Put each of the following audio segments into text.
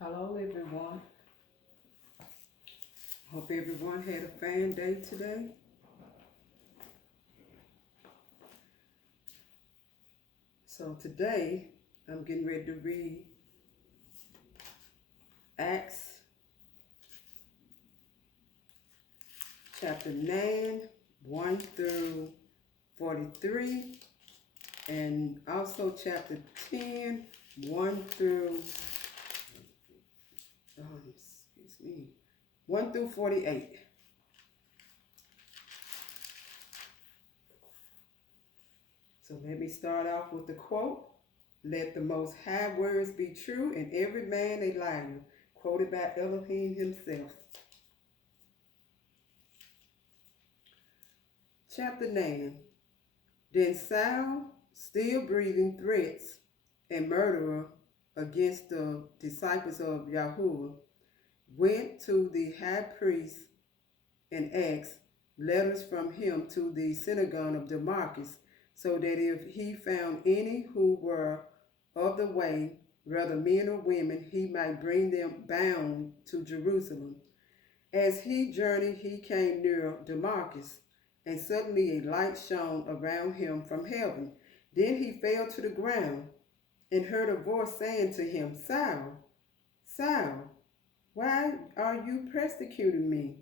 Hello, everyone. Hope everyone had a fan day today. So, today I'm getting ready to read Acts chapter 9, 1 through 43, and also chapter 10, 1 through, excuse me, 1 through 48. So let me start off with the quote. Let the most high words be true and every man a liar. Quoted by Elohim himself. Chapter 9. Then Saul, still breathing threats and murder against the disciples of Yahuwah, went to the high priest and asked letters from him to the synagogue of Damascus, so that if he found any who were of the way, whether men or women, he might bring them bound to Jerusalem. As he journeyed, he came near Damascus, and suddenly a light shone around him from heaven. Then he fell to the ground and heard a voice saying to him, Saul, Saul, why are you persecuting me?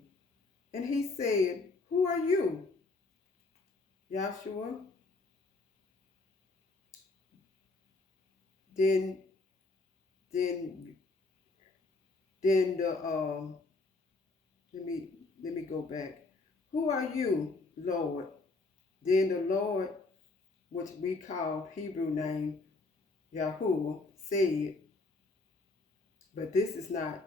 And he said, Who are you? Joshua. Then then then the let me go back. Who are you, Lord? Then the Lord, which we call Hebrew name Yahuwah, said, but this is not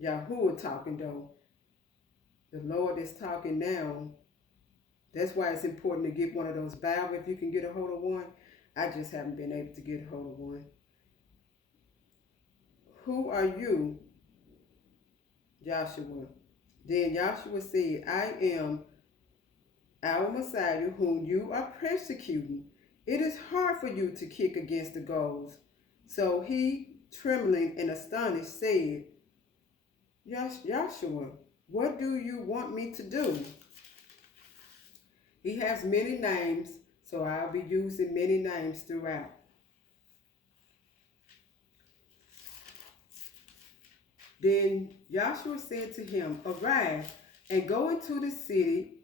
Yahuwah talking though. The Lord is talking now. That's why it's important to get one of those Bibles if you can get a hold of one. I just haven't been able to get a hold of one. Who are you, Joshua? Then Joshua said, I am our Messiah whom you are persecuting. It is hard for you to kick against the goals. So he, trembling and astonished, said, Joshua, what do you want me to do? He has many names, so I'll be using many names throughout. Then Joshua said to him, Arise and go into the city,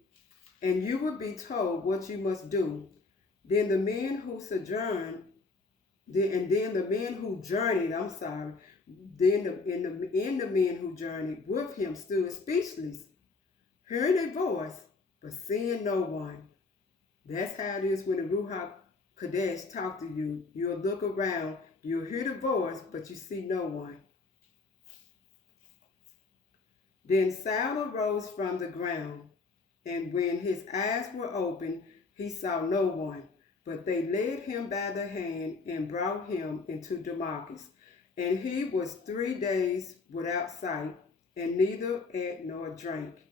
and you will be told what you must do. Then the men who sojourned, then the men who journeyed, the men who journeyed with him stood speechless, hearing a voice, but seeing no one. That's how it is when the Ruach Kadesh talk to you. You'll look around, you'll hear the voice, but you see no one. Then Saul arose from the ground, and when his eyes were opened, he saw no one. But they led him by the hand and brought him into Damascus. And he was 3 days without sight, and neither ate nor drank.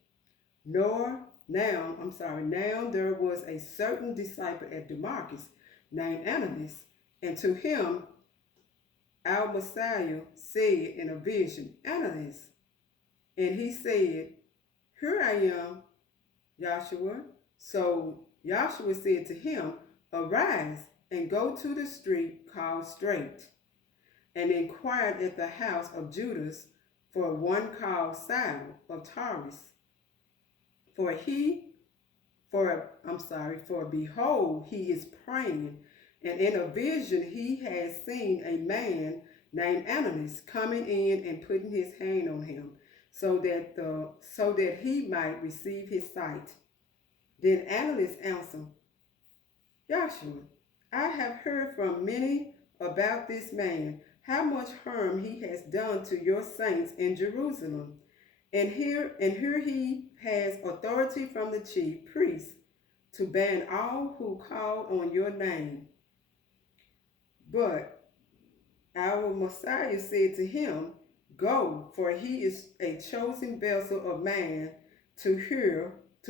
Now there was a certain disciple at Damascus named Ananias, and to him our Messiah said in a vision, Ananias. And he said, Here I am, Joshua. So Joshua said to him, Arise and go to the street called Straight, and inquired at the house of Judas for one called Saul of Tarsus. For behold, he is praying, and in a vision he has seen a man named Ananias coming in and putting his hand on him, so that he might receive his sight. Then Ananias answered, Joshua, I have heard from many about this man, how much harm he has done to your saints in Jerusalem. And here he has authority from the chief priests to ban all who call on your name. But our Messiah said to him, Go, for he is a chosen vessel of man to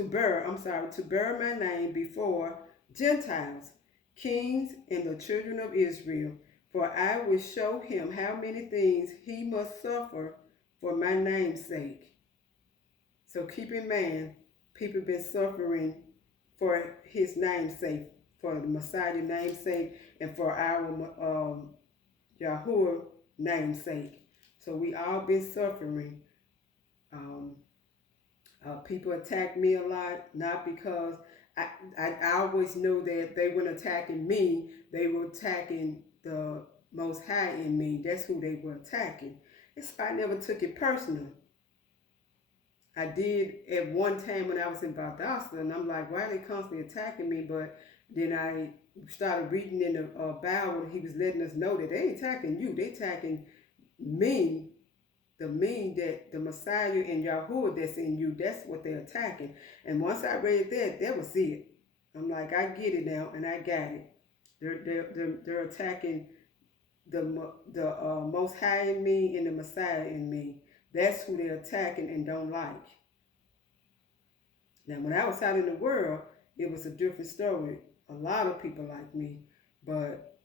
bear my name before Gentiles kings and the children of Israel, for I will show him how many things he must suffer for my name's sake. So keep in mind, people have been suffering for his name's sake, for the Messiah's name's sake, and for our Yahuwah's name's sake. So we all been suffering. Um, People attack me a lot, not because I always know that they weren't attacking me, they were attacking the Most High in me. That's who they were attacking. It's I never took it personal. I did at one time when I was in Baptizes, and I'm like, why are they constantly attacking me? But then I started reading in the Bible, and he was letting us know that they ain't attacking you, they attacking me, the me that the Messiah and Yahuwah that's in you. That's what they're attacking. And once I read that, that was it. I'm like, I get it now, and I got it. They're attacking the Most High in me and the Messiah in me. That's who they're attacking and don't like. Now, when I was out in the world, it was a different story. A lot of people like me. But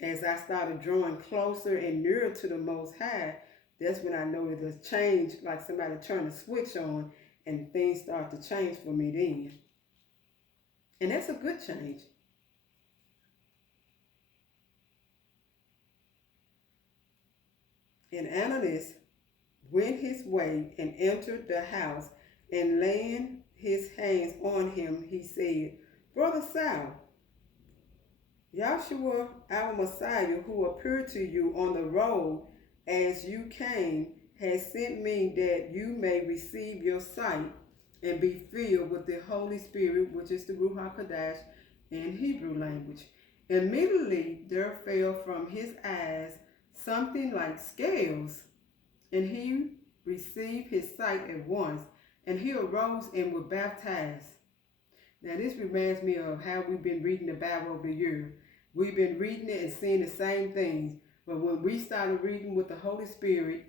as I started drawing closer and nearer to the Most High, that's when I noticed a change, like somebody turned a switch on, and things started to change for me then. And that's a good change. And Ananias went his way and entered the house, and laying his hands on him, he said, Brother Saul, Yahshua, our Messiah, who appeared to you on the road as you came, has sent me that you may receive your sight and be filled with the Holy Spirit, which is the Ruach HaKodesh in Hebrew language. Immediately there fell from his eyes something like scales, and he received his sight at once, and he arose and was baptized. Now this reminds me of how we've been reading the Bible over the year. We've been reading it and seeing the same things, but when we started reading with the Holy Spirit,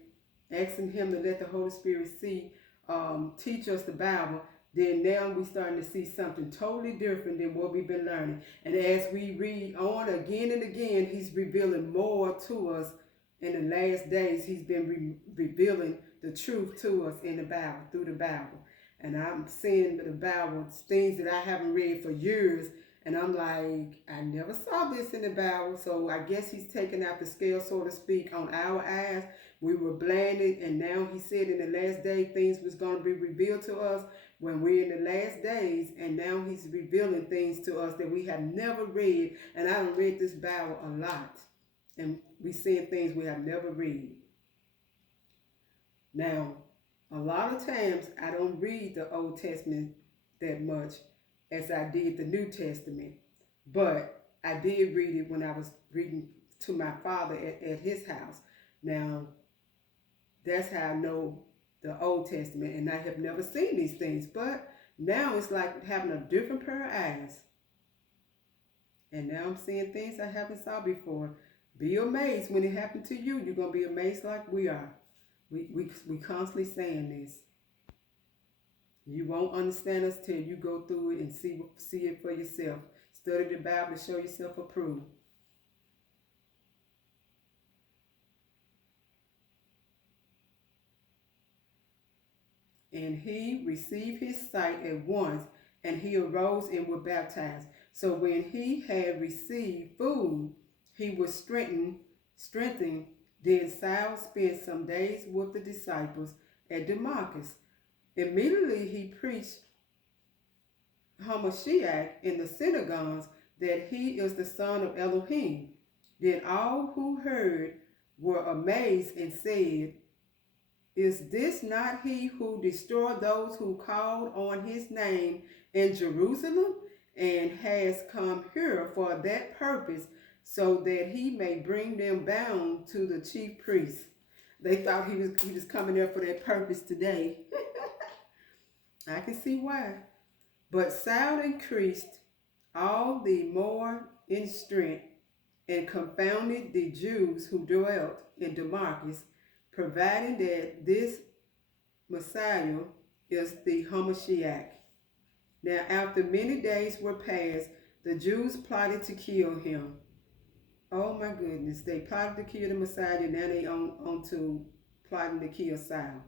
asking him to let the Holy Spirit teach us the Bible, then now we're starting to see something totally different than what we've been learning. And as we read on again and again, he's revealing more to us. In the last days, he's been revealing the truth to us in the Bible, through the Bible. And I'm seeing the Bible, things that I haven't read for years, and I'm like, I never saw this in the Bible. So I guess he's taking out the scale, so to speak, on our eyes. We were blinded, and now he said in the last day things was going to be revealed to us when we're in the last days, and now he's revealing things to us that we have never read. And I done read this Bible a lot, and we seeing things we have never read. Now, a lot of times I don't read the Old Testament that much as I did the New Testament, but I did read it when I was reading to my father at his house. Now, that's how I know the Old Testament, and I have never seen these things, but now it's like having a different pair of eyes. And now I'm seeing things I haven't saw before. Be amazed when it happened to you. You're going to be amazed like we are. We constantly saying this. You won't understand us till you go through it and see it for yourself. Study the Bible to show yourself approved. And he received his sight at once, and he arose and was baptized. So when he had received food, he was strengthened. Then Saul spent some days with the disciples at Damascus. Immediately he preached Hamashiach in the synagogues that he is the son of Elohim. Then all who heard were amazed and said, Is this not he who destroyed those who called on his name in Jerusalem, and has come here for that purpose, so that he may bring them bound to the chief priests? They thought he was coming there for that purpose today. I can see why. But Saul increased all the more in strength and confounded the Jews who dwelt in Damascus, providing that this Messiah is the Hamashiach. Now after many days were passed, The Jews plotted to kill him. Oh my goodness. They plotted to kill the Messiah. Now they on to plotting to kill Saul.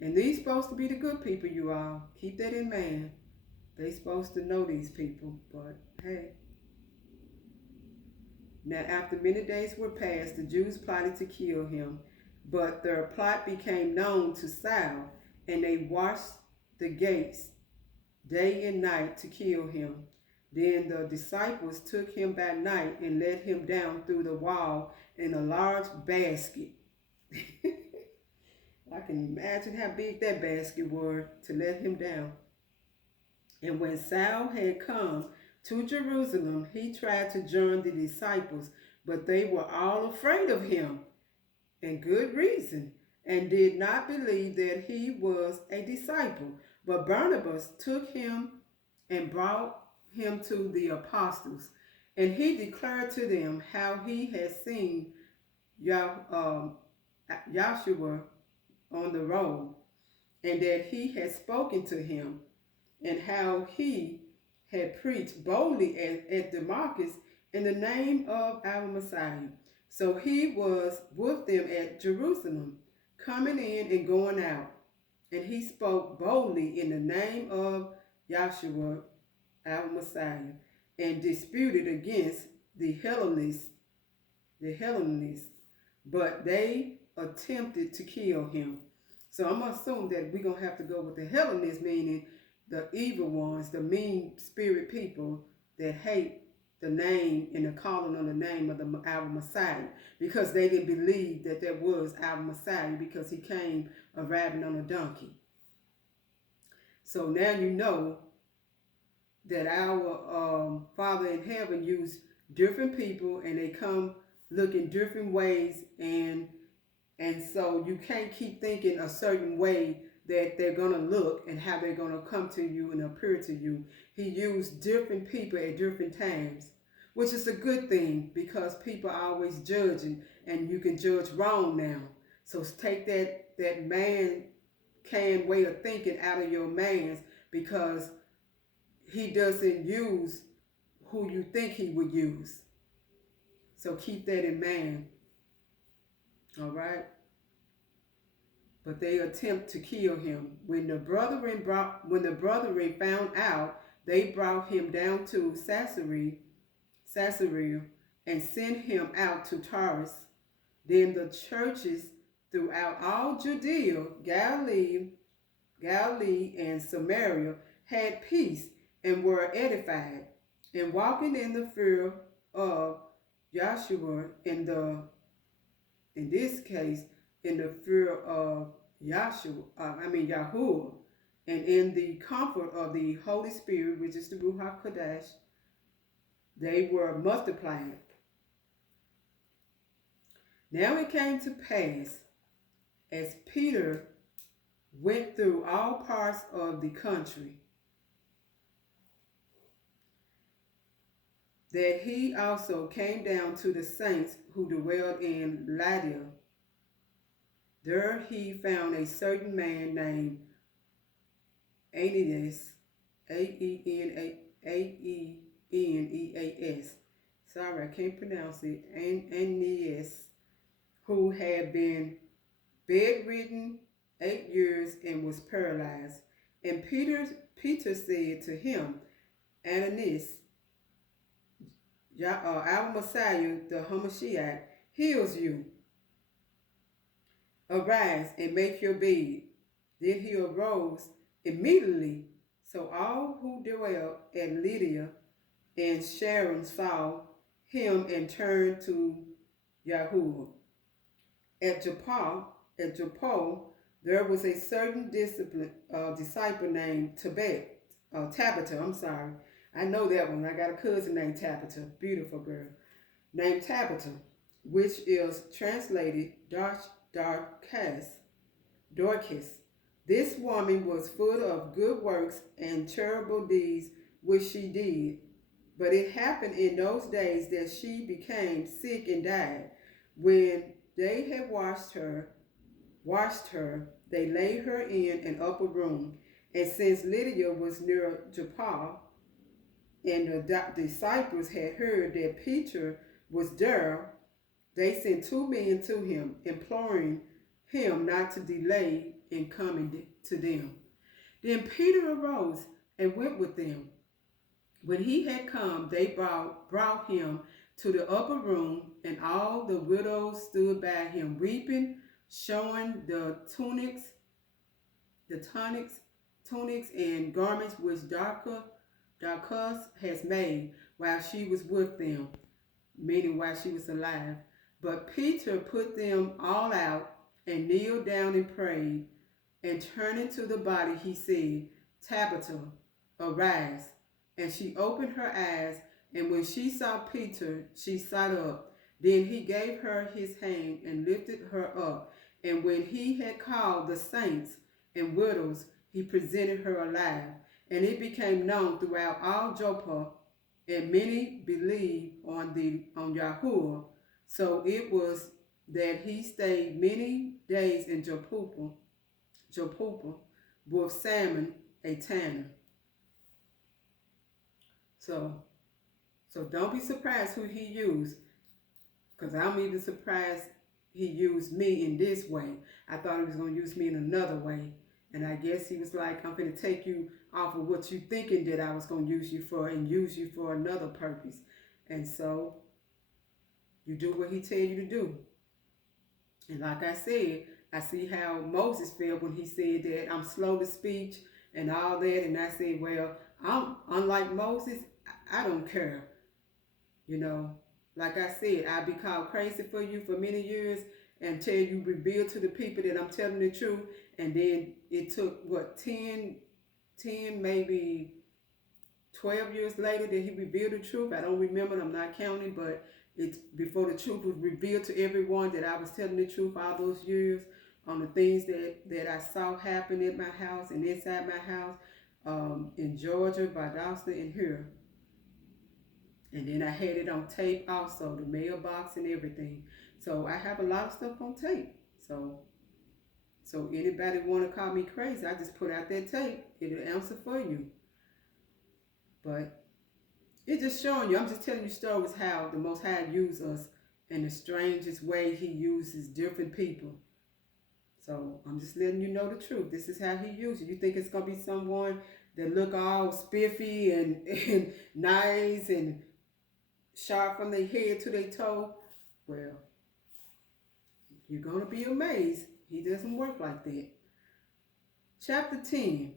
And these supposed to be the good people, you all. Keep that in mind. They supposed to know these people. But hey. Now after many days were passed, the Jews plotted to kill him. But their plot became known to Saul, and they watched the gates day and night to kill him. Then the disciples took him by night and let him down through the wall in a large basket. I can imagine how big that basket was to let him down. And when Saul had come to Jerusalem, he tried to join the disciples, but they were all afraid of him, and good reason, and did not believe that he was a disciple. But Barnabas took him and brought him to the apostles, and he declared to them how he had seen Yahshua on the road, and that he had spoken to him, and how he had preached boldly at Damascus in the name of our Messiah. So he was with them at Jerusalem, coming in and going out, and he spoke boldly in the name of Yahshua, our Messiah, and disputed against the Hellenists, but they attempted to kill him. So I'm assuming that we're going to have to go with the Hellenists, meaning the evil ones, the mean spirit people that hate the name and the calling on the name of our Messiah, because they didn't believe that there was our Messiah, because he came arriving on a donkey. So now you know that our Father in heaven used different people, and they come looking different ways, and so you can't keep thinking a certain way that they're going to look and how they're going to come to you and appear to you. He used different people at different times, which is a good thing, because people are always judging, and you can judge wrong now. So take that man-can way of thinking out of your minds, because he doesn't use who you think he would use. So keep that in mind. All right? But they attempt to kill him. When the brethren found out, they brought him down to Caesarea, and sent him out to Tarsus. Then the churches throughout all Judea, Galilee, and Samaria had peace, and were edified, and walking in the fear of Yahshua, in this case, in the fear of Yahuwah, and in the comfort of the Holy Spirit, which is the Ruach Kodesh, they were multiplied. Now it came to pass, as Peter went through all parts of the country, that he also came down to the saints who dwelled in Lydia. There he found a certain man named Ananias, Aeneas. Sorry, I can't pronounce it. Ananias, who had been bedridden 8 years and was paralyzed. And Peter said to him, Ananias, our Messiah, the Hamashiach, heals you. Arise and make your bed. Then he arose immediately. So all who dwelt at Lydia and Sharon saw him and turned to Yahuwah. At Joppa, there was a certain disciple named Tabitha. I know that one. I got a cousin named Tabitha, beautiful girl, named Tabitha, which is translated Dorcas. This woman was full of good works and charitable deeds which she did. But it happened in those days that she became sick and died. When they had washed her, they laid her in an upper room. And since Lydia was near Joppa, and the disciples had heard that Peter was there, they sent two men to him, imploring him not to delay in coming to them. Then Peter arose and went with them. When he had come, they brought him to the upper room, and all the widows stood by him, weeping, showing the tunics and garments which Dorcas has made while she was with them, meaning while she was alive. But Peter put them all out and kneeled down and prayed. And turning to the body, he said, Tabitha, arise. And she opened her eyes, and when she saw Peter, she sat up. Then he gave her his hand and lifted her up. And when he had called the saints and widows, he presented her alive. And it became known throughout all Joppa, and many believed on Yahuwah. So it was that he stayed many days in Joppa with Simon a tanner. So don't be surprised who he used, because I'm even surprised he used me in this way. I thought he was going to use me in another way. And I guess he was like, I'm going to take you off of what you thinking that I was going to use you for and use you for another purpose. And so you do what he tell you to do. And like I said, I see how Moses felt when he said that I'm slow to speech and all that. And I said, well, I'm unlike Moses. I don't care. You know, like I said, I'll be called crazy for you for many years until you reveal to the people that I'm telling the truth. And then it took, 10, maybe 12 years later that he revealed the truth. I don't remember. I'm not counting, but it's before the truth was revealed to everyone that I was telling the truth all those years on the things that I saw happen in my house and inside my house, in Georgia, Baptizes, and here. And then I had it on tape also, the mailbox and everything. So I have a lot of stuff on tape. So anybody want to call me crazy, I just put out that tape. It'll answer for you. But it's just showing you, I'm just telling you stories how the Most High uses us in the strangest way. He uses different people. So I'm just letting you know the truth. This is how he uses you. You think it's going to be someone that look all spiffy and nice and sharp from their head to their toe? Well, you're going to be amazed. He doesn't work like that. Chapter 10.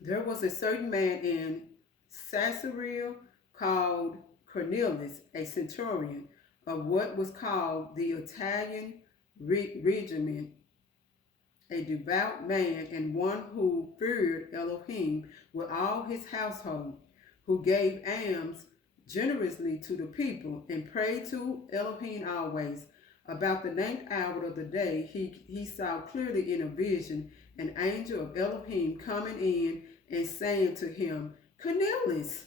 There was a certain man in Caesarea called Cornelius, a centurion of what was called the Italian regiment, a devout man and one who feared Elohim with all his household, who gave alms generously to the people and prayed to Elohim always. About the ninth hour of the day, he saw clearly in a vision an angel of Elohim coming in and saying to him, Cornelius.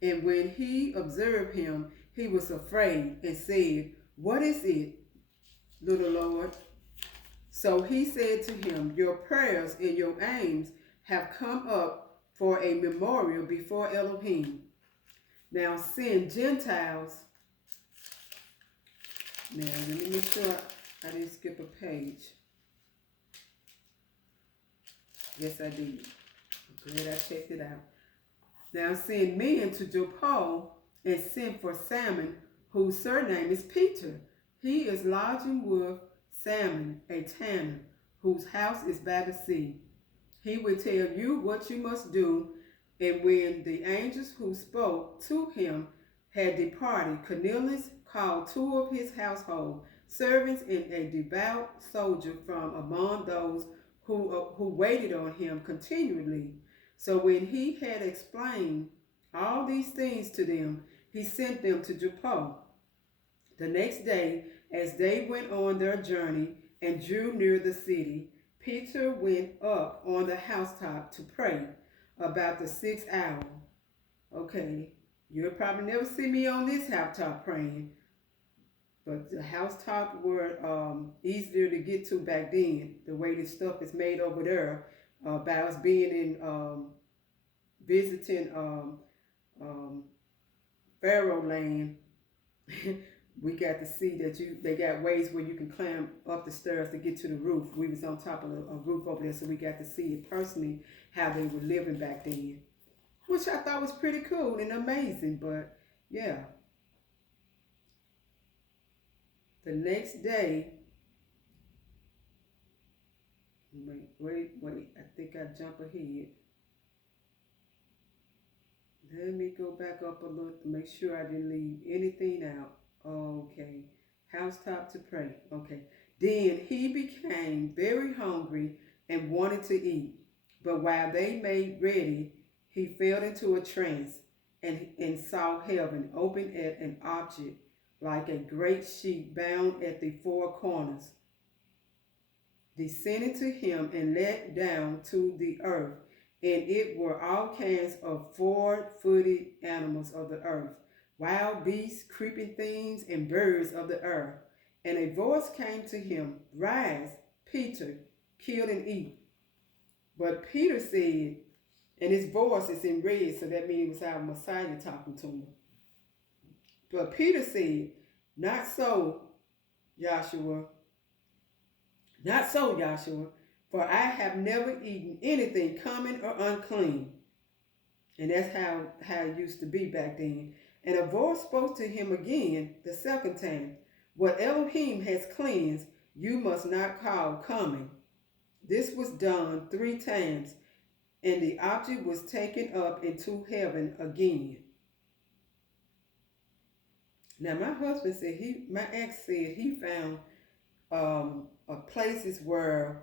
And when he observed him, he was afraid and said, What is it, little Lord? So he said to him, Your prayers and your aims have come up for a memorial before Elohim. Now send Gentiles. Now let me make sure I didn't skip a page. Yes, I did. I'm glad I checked it out. Now send men to Joppa and send for Simon, whose surname is Peter. He is lodging with Simon, a tanner, whose house is by the sea. He will tell you what you must do. And when the angels who spoke to him had departed, Cornelius called two of his household servants and a devout soldier from among those who waited on him continually. So when he had explained all these things to them, he sent them to Joppa. The next day, as they went on their journey and drew near the city, Peter went up on the housetop to pray about the 6th hour. Okay, you'll probably never see me on this housetop praying, but the housetop were easier to get to back then, the way this stuff is made over there, by us being in visiting Pharaoh land, we got to see that they got ways where you can climb up the stairs to get to the roof. We was on top of a roof over there, so we got to see it personally how they were living back then, which I thought was pretty cool and amazing. But yeah, the next day, wait, I think I jump ahead. Let me go back up a little to make sure I didn't leave anything out. Okay. Housetop to pray. Okay. Then he became very hungry and wanted to eat. But while they made ready, he fell into a trance and saw heaven open at an object like a great sheet bound at the four corners, descending to him and let down to the earth. And it were all kinds of four-footed animals of the earth, wild beasts, creeping things, and birds of the earth. And a voice came to him, Rise, Peter, kill and eat. But Peter said, and his voice is in red, so that means it was our Messiah talking to him. But Peter said, Not so, Joshua. Not so, Joshua, for I have never eaten anything common or unclean. And that's how it used to be back then. And a voice spoke to him again the second time. What Elohim has cleansed, you must not call common. This was done 3 times, and the object was taken up into heaven again. Now my husband said my ex said he found places where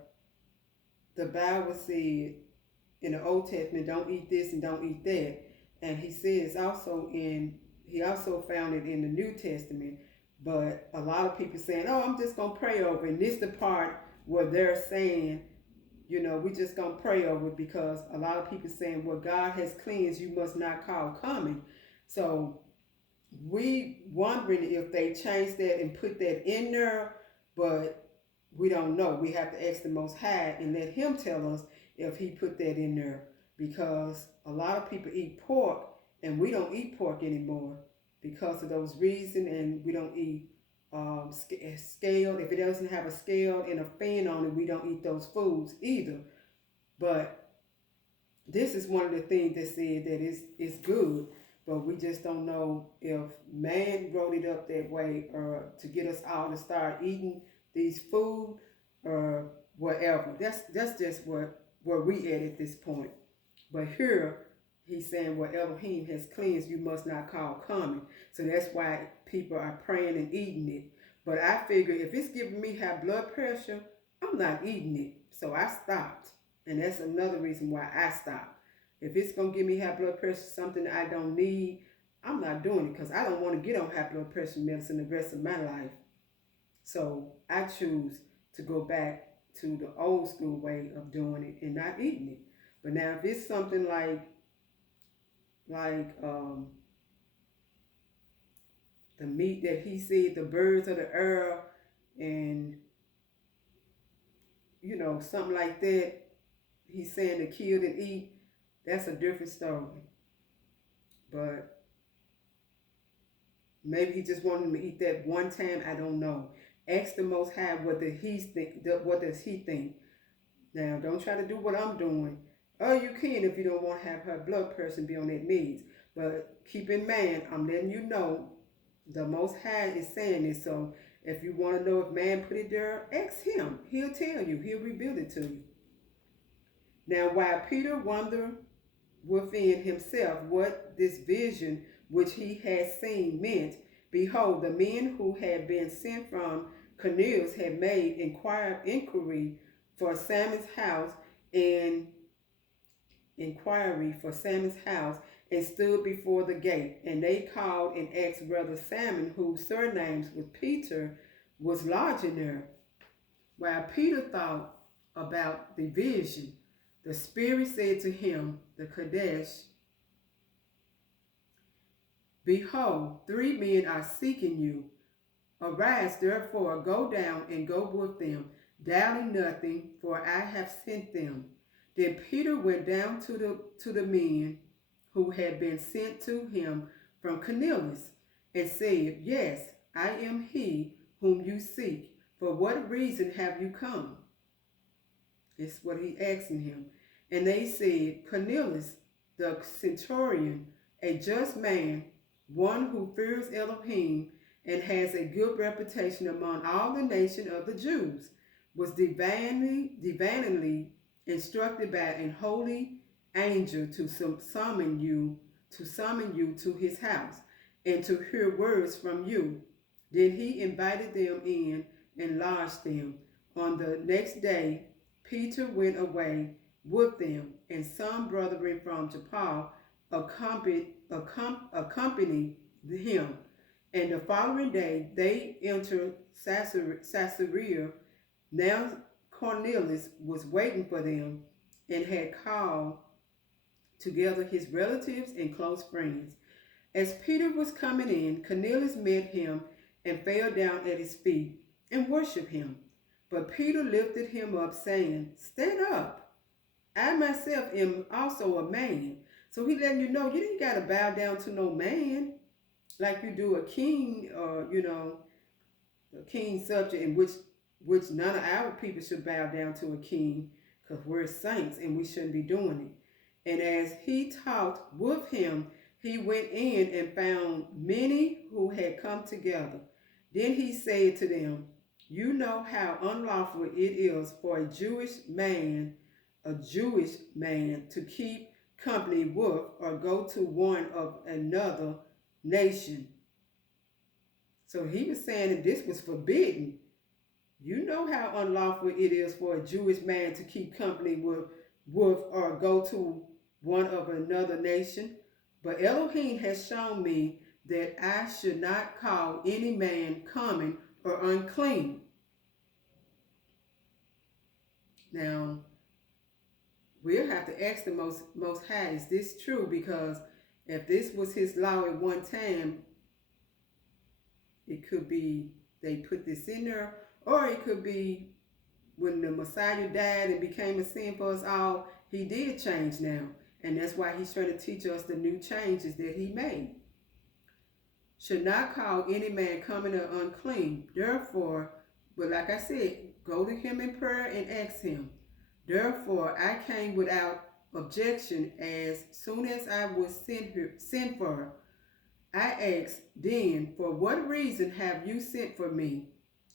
the Bible said in the Old Testament, don't eat this and don't eat that. And he says he also found it in the New Testament. But a lot of people saying, oh, I'm just going to pray over it. And this is the part where they're saying, we just going to pray over it, because a lot of people saying, well, God has cleansed, you must not call common. So we wondering if they changed that and put that in there, but we don't know. We have to ask the Most High and let him tell us if he put that in there, because a lot of people eat pork and we don't eat pork anymore because of those reasons, and we don't eat scale. If it doesn't have a scale and a fin on it, we don't eat those foods either. But this is one of the things that said that it's good, but we just don't know if man wrote it up that way or to get us all to start eating these food or whatever. That's just where we at this point. But here he's saying what Elohim has cleansed, you must not call common. So that's why people are praying and eating it. But I figure if it's giving me high blood pressure, I'm not eating it. So I stopped. And that's another reason why I stopped. If it's going to give me high blood pressure, something I don't need, I'm not doing it, because I don't want to get on high blood pressure medicine the rest of my life. So I choose to go back to the old school way of doing it and not eating it. But now if it's something like the meat that he said, the birds of the air, and something like that, he's saying to kill and eat, that's a different story. But maybe he just wanted him to eat that one time. I don't know. Ask the Most High what does he think. Now, don't try to do what I'm doing. Oh, you can if you don't want to have her blood pressure and be on that meds. But keep in mind, I'm letting you know, the Most High is saying this. So if you want to know if man put it there, ask him. He'll tell you. He'll reveal it to you. Now, while Peter wondered within himself what this vision which he had seen meant, behold, the men who had been sent from Cornelius had made inquiry for Simon's house and stood before the gate. And they called and asked whether Simon, whose surnames was Peter, was lodging there. While Peter thought about the vision, the Spirit said to him, the Kadesh, behold, 3 men are seeking you. Arise, therefore, go down and go with them, doubting nothing, for I have sent them. Then Peter went down to the men who had been sent to him from Cornelius, and said, Yes, I am he whom you seek. For what reason have you come? It's what he asking him. And they said, Cornelius, the centurion, a just man, one who fears Elohim and has a good reputation among all the nation of the Jews, was divinely instructed by an holy angel to summon you to his house and to hear words from you. Then he invited them in and lodged them. On the next day, Peter went away with them, and some brethren from Joppa accompanied him. And the following day they entered Caesarea. Now Cornelius was waiting for them and had called together his relatives and close friends. As Peter was coming in, Cornelius met him and fell down at his feet and worshiped him. But Peter lifted him up, saying, Stand up. I myself am also a man. So he letting you know you didn't got to bow down to no man like you do a king, or, a king's subject, in which none of our people should bow down to a king, because we're saints and we shouldn't be doing it. And as he talked with him, he went in and found many who had come together. Then he said to them, You know how unlawful it is for a Jewish man to keep company with or go to one of another nation. So he was saying that this was forbidden. You know how unlawful it is for a Jewish man to keep company with or go to one of another nation. But Elohim has shown me that I should not call any man common or unclean. Now, we'll have to ask the Most High, is this true? Because if this was his law at one time, it could be they put this in there, or it could be when the Messiah died and became a sin for us all, he did change now. And that's why he's trying to teach us the new changes that he made. Should not call any man common or unclean. Therefore, but like I said, go to him in prayer and ask him. Therefore, I came without objection as soon as I was sent for. I asked then, For what reason have you sent for me?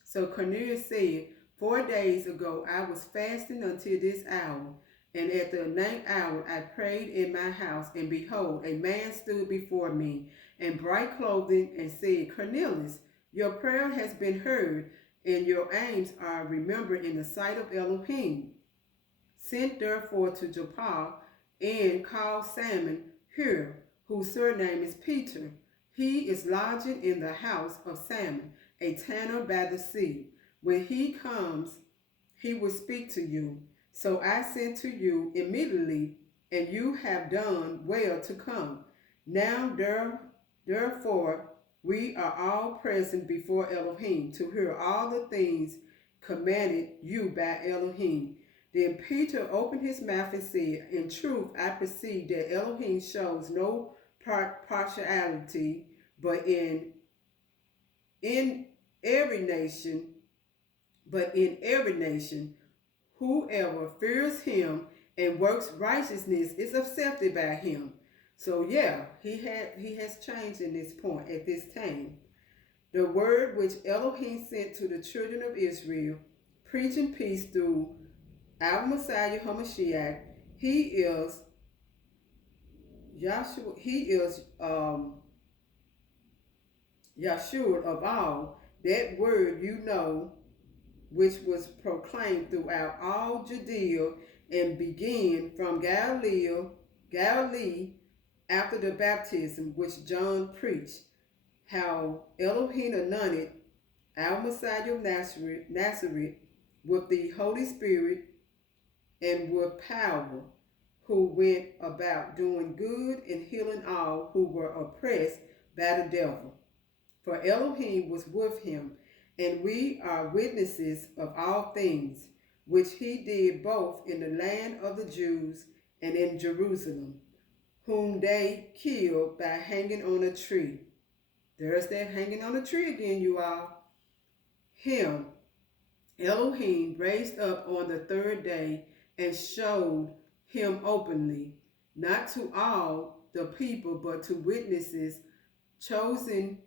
So Cornelius said, 4 days ago I was fasting until this hour, and at the ninth hour I prayed in my house, and behold, a man stood before me in bright clothing and said, Cornelius, your prayer has been heard, and your aims are remembered in the sight of Elohim. Send therefore to Joppa and call Simon here, whose surname is Peter. He is lodging in the house of Simon, a tanner by the sea. When he comes, he will speak to you. So I sent to you immediately, and you have done well to come. Now therefore we are all present before Elohim to hear all the things commanded you by Elohim. Then Peter opened his mouth and said, In truth, I perceive that Elohim shows no partiality, but in every nation, whoever fears him and works righteousness is accepted by him. So yeah, he has changed in this point at this time. The word which Elohim sent to the children of Israel, preaching peace through our Messiah Hamashiach, he is Yahshua. He is Yahshua of all. That word which was proclaimed throughout all Judea and began from Galilee after the baptism which John preached, how Elohim anointed our Messiah of Nazareth with the Holy Spirit and with power, who went about doing good and healing all who were oppressed by the devil. For Elohim was with him, and we are witnesses of all things which he did both in the land of the Jews and in Jerusalem, whom they killed by hanging on a tree. There's that hanging on a tree again, you all. Him, Elohim, raised up on the third day and showed him openly, not to all the people, but to witnesses chosen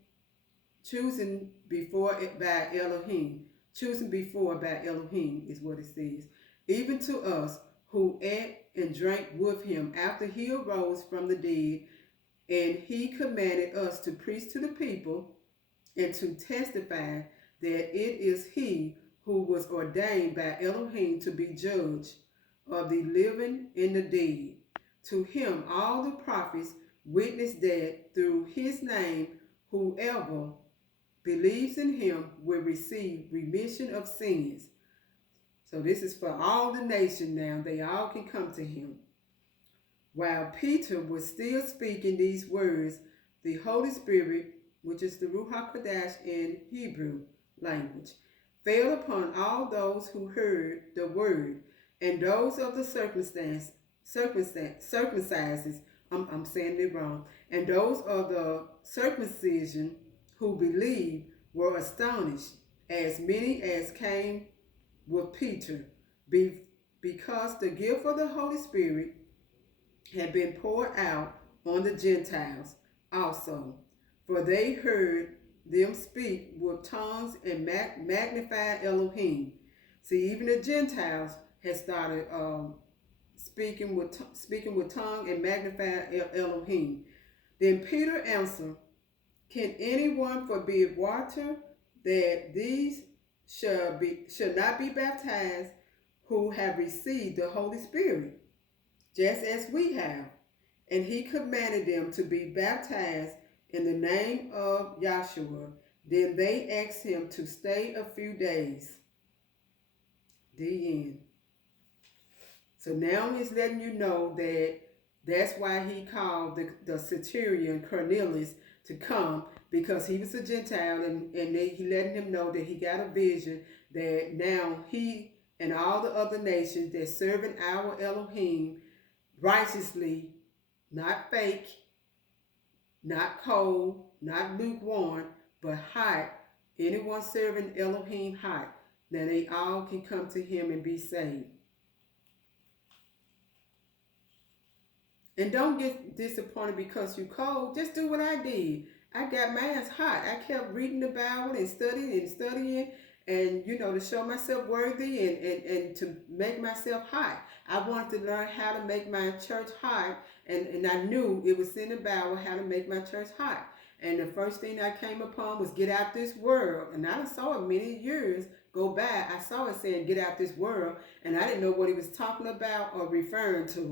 chosen before it by Elohim. Chosen before by Elohim is what it says. Even to us who ate and drank with him after he arose from the dead, and he commanded us to preach to the people and to testify that it is he who was ordained by Elohim to be judge of the living and the dead. To him all the prophets witness that through his name whoever believes in him will receive remission of sins. So this is for all the nation now. They all can come to him. While Peter was still speaking these words, the Holy Spirit, which is the Ruach HaKodesh in Hebrew language, fell upon all those who heard the word, and those of the circumcises, I'm saying it wrong, and those of the circumcision who believed were astonished, as many as came with Peter, because the gift of the Holy Spirit had been poured out on the Gentiles also. For they heard them speak with tongues and magnify Elohim. See, even the Gentiles had started speaking with tongue and magnify Elohim. Then Peter answered, can anyone forbid water that these shall not be baptized who have received the Holy Spirit, just as we have? And he commanded them to be baptized in the name of Yahshua. Then they asked him to stay a few days. The end. So now he's letting you know that that's why he called the centurion Cornelius to come, because he was a Gentile, and he letting him know that he got a vision that now he and all the other nations that serving our Elohim righteously, not fake, not cold, not lukewarm, but hot. Anyone serving Elohim hot, then they all can come to him and be saved. And don't get disappointed because you cold. Just do what I did. I got mine hot. I kept reading the Bible and studying and, to show myself worthy and to make myself hot. I wanted to learn how to make my church hot, and I knew it was in the Bible how to make my church hot. And the first thing I came upon was get out this world. And I saw it many years go by. I saw it saying get out this world, and I didn't know what he was talking about or referring to.